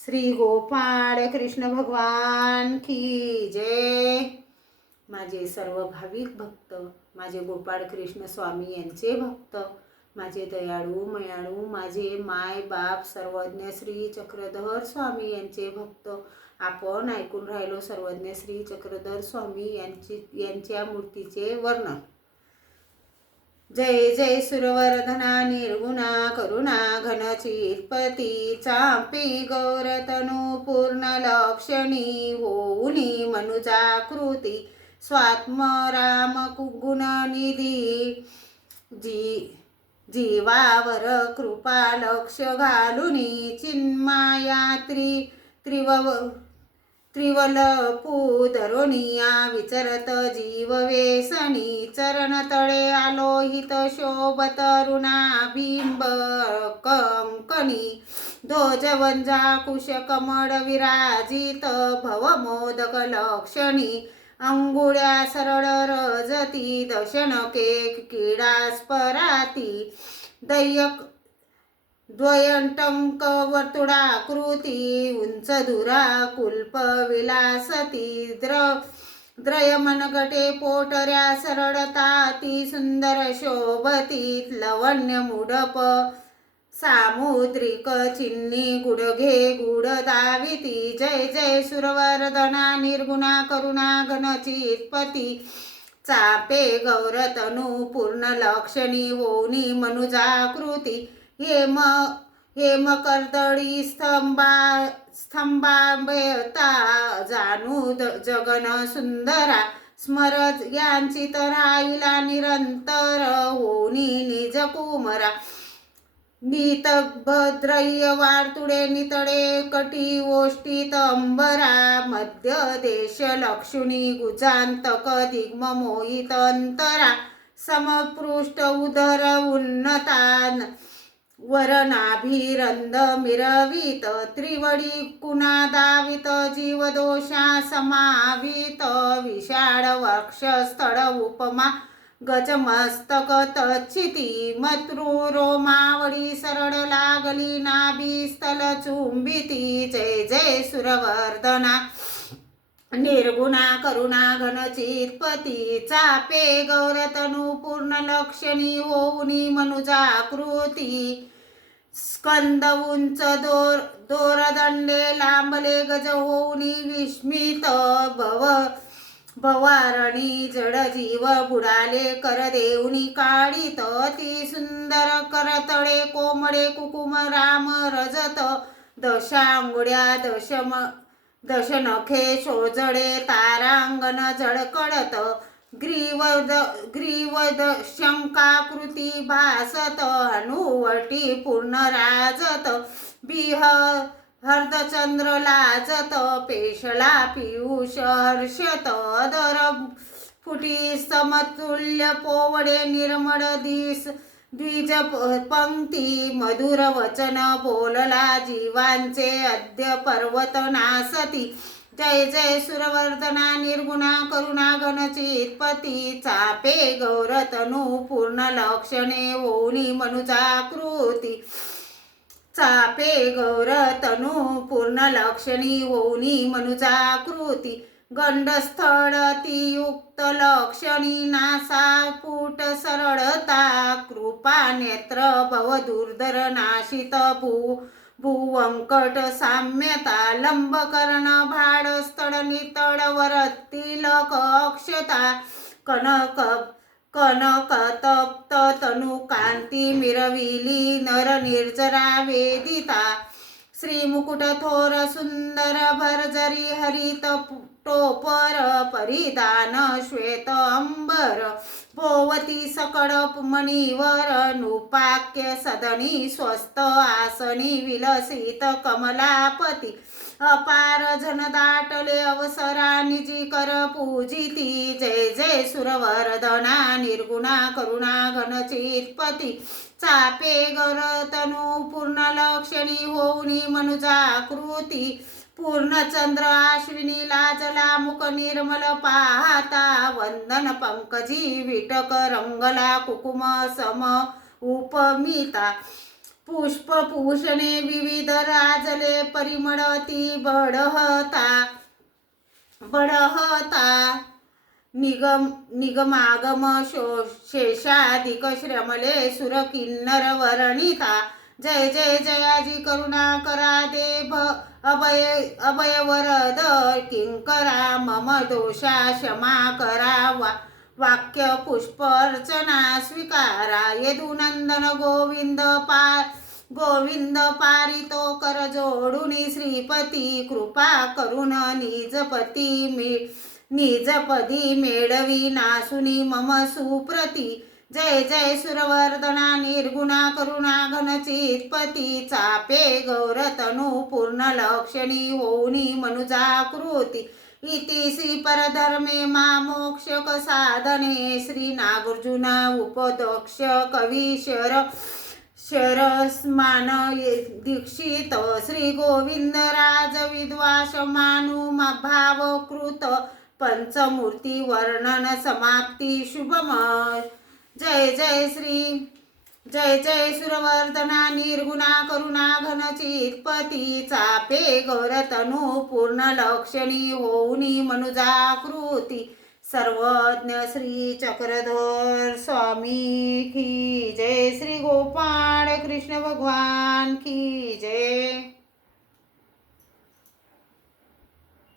श्री गोपाळ कृष्ण भगवान की जय। माझे सर्व भाविक भक्त, माझे गोपाळ कृष्ण स्वामी यांचे भक्त, माझे दयाळू मयाळू, माझे माय बाप सर्वज्ञ श्री चक्रधर स्वामी यांचे भक्त, आपण ऐकून राहिलो सर्वज्ञ श्री चक्रधर स्वामी यांच्या मूर्तीचे वर्णन। जय जय सुरवरधना निर्गुणा करुणा घनचित्पती, चापे गौरतनु पूर्ण लक्षणी, होऊनी मनुजाकृती स्वात्म राम गुणनिधी, जीवावर कृपा लक्ष घालुनी, चिन्माया त्रिवल पुदरोनिया विचरत जीव वेसनी, चरण तळे आलोहित शोभत रुणाबिंब कंकणी, ध्वजवंजा कुश कमळ विराजित भवमोदक लक्षणी, अंगुळ्या सरळ रजती दशनके क्रीडास्पराती, द्वयंटंक वर्तुळाकृती उंच धुरा कुल्प विलासती, द्रयमनगटे पोटऱ्या सरळताती सुंदर शोभती, लवण्य मुडप सामुद्रिक चिन्नी गुडघे गुड दाविती, जय जय सुरवरधना निर्गुणा करुणा घनचित्पती, चापे गौरतनु पूर्ण लक्षणी, वोनी मनुजाकृती, हेम कर्दळी स्तंभांबता जाणू जगन सुंदरा, स्मरत यांची राहिला निरंतर, होनी निज कुमरा, नीतभद्रय्य वार्तुळे नितळे कटी ओष्टीत अंबरा, मध्य देश लक्षुणी गुजांतक दिग्म मोहित अंतरा, समपृष्ठ उदर उन्नतान वरनाभिरंद मिरवित, त्रिवडी कुणादावित जीवदोषा समावित, विशाळ वक्षस्थळ उपमा गजमस्तक तच्चिती, मत्रुरोमावळी सरळ लागली नाभिस्थल चुंबिती, जय जय सुरवर्धना निर्गुणा करुणा घनचित्पती, चापे गौरतनु पूर्ण लक्षणी, होऊनी मनुजाकृती, स्कंद उंच दोरदंडे लांबले गज होऊनी विस्मित, भवारणी जड जीव बुडाले कर देऊनी काढित, ती सुंदर करतळे कोमळे कुकुम राम रजत, दशांगुड्या दशनखे शोजळे तारांगण झळकळत, ग्रीवद शंकाकृती भासत, हनुवटी पूर्ण राजत, हर्दचंद्र लाजत, पेशला पियुष हर्षत, दर फुटी समतुल्य पोवडे निर्मळ द्विज पंक्ती, मधुर वचन बोलला जीवांचे अद्य पर्वत नासती, जय जय सुरवर्धना निर्गुणा करुणा घनचित्पती, चापे गौरतनु पूर्ण लक्षणे, होऊनी मनुजाकृती, चापे गौरतनु पूर्ण लक्षणी, होऊनी मनुजाकृती, गंडस्थळतियुक्त लक्षणी, नासापुट सरळता, कृपा नेत्र भवदुर्धर नाशित, भुवंकट साम्यता, लंबकर्ण भाडस्थळ नितळ वरतील अक्षता, कनकतप्त तनु कांती मिरविली नर निर्जरा वेदिता, श्रीमुकुट थोर सुंदर भरजरी हरित टोपर, परिधान श्वेत अंबर, भोवती सकळ मणिवर, नृपाक्य सदनी स्वस्थ आसनी, विलसित कमलापती, अपार जन दाटले अवसरा निजी कर पूजिती, जय जय सुरवर्धना निर्गुणा करुणा घनचित्पती, चापे गौरतनु पूर्ण लक्षणी, होऊनी मनुजाकृती, पूर्णचंद्र आश्विनी लाजला मुख निर्मल पाहता, वंदन पंकजी विटक रंगला कुकुम सम उपमिता, पुष्पभूषणे विविध राजले परिमळती बढहता निगमागम शेषाधिक श्रमले सुरकिन्नर वर्णिता जय जय जयाजी करुणा करा दे अभय वरद किंकरा मम दोषा क्षमा करा वाक्य पुष्पर्चना स्वीकारा यदुनंदन गोविंद पारितो कर जोडुनी श्रीपती कृपा करुण निजपदी मेळवी नासुनी मम सुप्रती जय जय सुरवर्धना निर्गुणा करुणा घनचित्पती चापे गौरतनु पूर्ण लक्षणी होऊनी मनुजाकृती इति श्री परधर्मे मामोक्षक साधने श्री नागार्जुन उपदक्ष कवी शरस्मान दीक्षित श्री गोविंद राज विद्वांस मानु भावकृत पंचमूर्ती वर्णन समाप्ती शुभम जय जय सुरवर्धना निर्गुणा करुणा घनचित्पती चापे गौरतनु पूर्ण लक्षणी होऊनी मनुजाकृती सर्वज्ञ श्री चक्रधर स्वामी की जय श्री गोपाळ कृष्ण भगवान की जय।